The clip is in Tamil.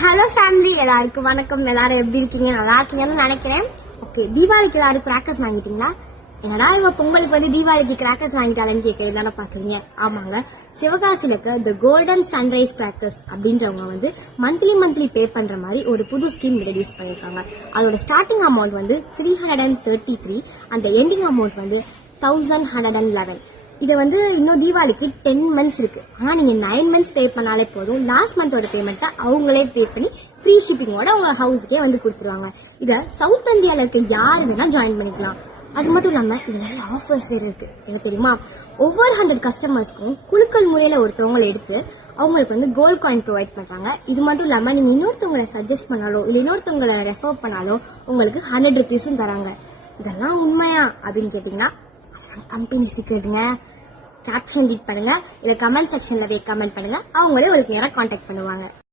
ஹலோ ஃபேமிலி, எல்லாருக்கும் வணக்கம். எல்லாரும் எப்படி இருக்கீங்க? நல்லா இருக்கீங்கன்னு நினைக்கிறேன். ஓகே, தீபாவளிக்கு எல்லாரும் கிராக்கர்ஸ் வாங்கிட்டீங்களா? என்னடா இவ பொங்கலுக்கு தீபாவளிக்கு கிராக்கர்ஸ் வாங்கிட்டாலன்னு கேட்க தானே பாக்குறீங்க. ஆமாங்க, சிவகாசியில இருக்க தி கோல்டன் சன்ரைஸ் கிராக்கர்ஸ் அப்படின்றவங்க மந்த்லி பே பண்ற மாதிரி ஒரு புது ஸ்கீம் இன்ட்ரடியூஸ் பண்ணிருக்காங்க. அதோட ஸ்டார்டிங் அமௌண்ட் 333, அந்த எண்டிங் அமௌண்ட் 1111. இதை இன்னும் தீபாவளிக்கு 10 months இருக்கு. ஆனா நீங்க 9 months பே பண்ணாலே போதும். லாஸ்ட் மந்தோட பேமெண்ட்டை அவங்களே பே பண்ணி ஃப்ரீ ஷிப்பிங்கோட உங்க ஹவுஸ்க்கே கொடுத்துருவாங்க. இதை சவுத் இந்தியால இருக்க யாரு வேணா ஜாயின் பண்ணிக்கலாம். அது மட்டும் இல்லாம இது நிறைய ஆஃபர்ஸ் வேற இருக்கு. எனக்கு தெரியுமா, ஒவ்வொரு 100 கஸ்டமர்ஸ்க்கும் குழுக்கள் முறையில ஒருத்தவங்களை எடுத்து அவங்களுக்கு கோல்ட் காயின் ப்ரொவைட் பண்றாங்க. இது மட்டும் இல்லாம நீங்க இன்னொருத்தவங்களை சஜஸ்ட் பண்ணாலோ இல்ல இன்னொருத்தவங்களை ரெஃபர் பண்ணாலோ உங்களுக்கு 100 rupees தராங்க. இதெல்லாம் உண்மையா அப்படின்னு கேட்டீங்கன்னா கம்பெனி சீக்கிரட்டுங்க. கேப்ஷன் ரீட் பண்ணுங்க, இல்ல கமெண்ட் செக்ஷன்ல கமெண்ட் பண்ணுங்க. அவங்களே உங்களுக்கு நேரா கான்டாக்ட் பண்ணுவாங்க.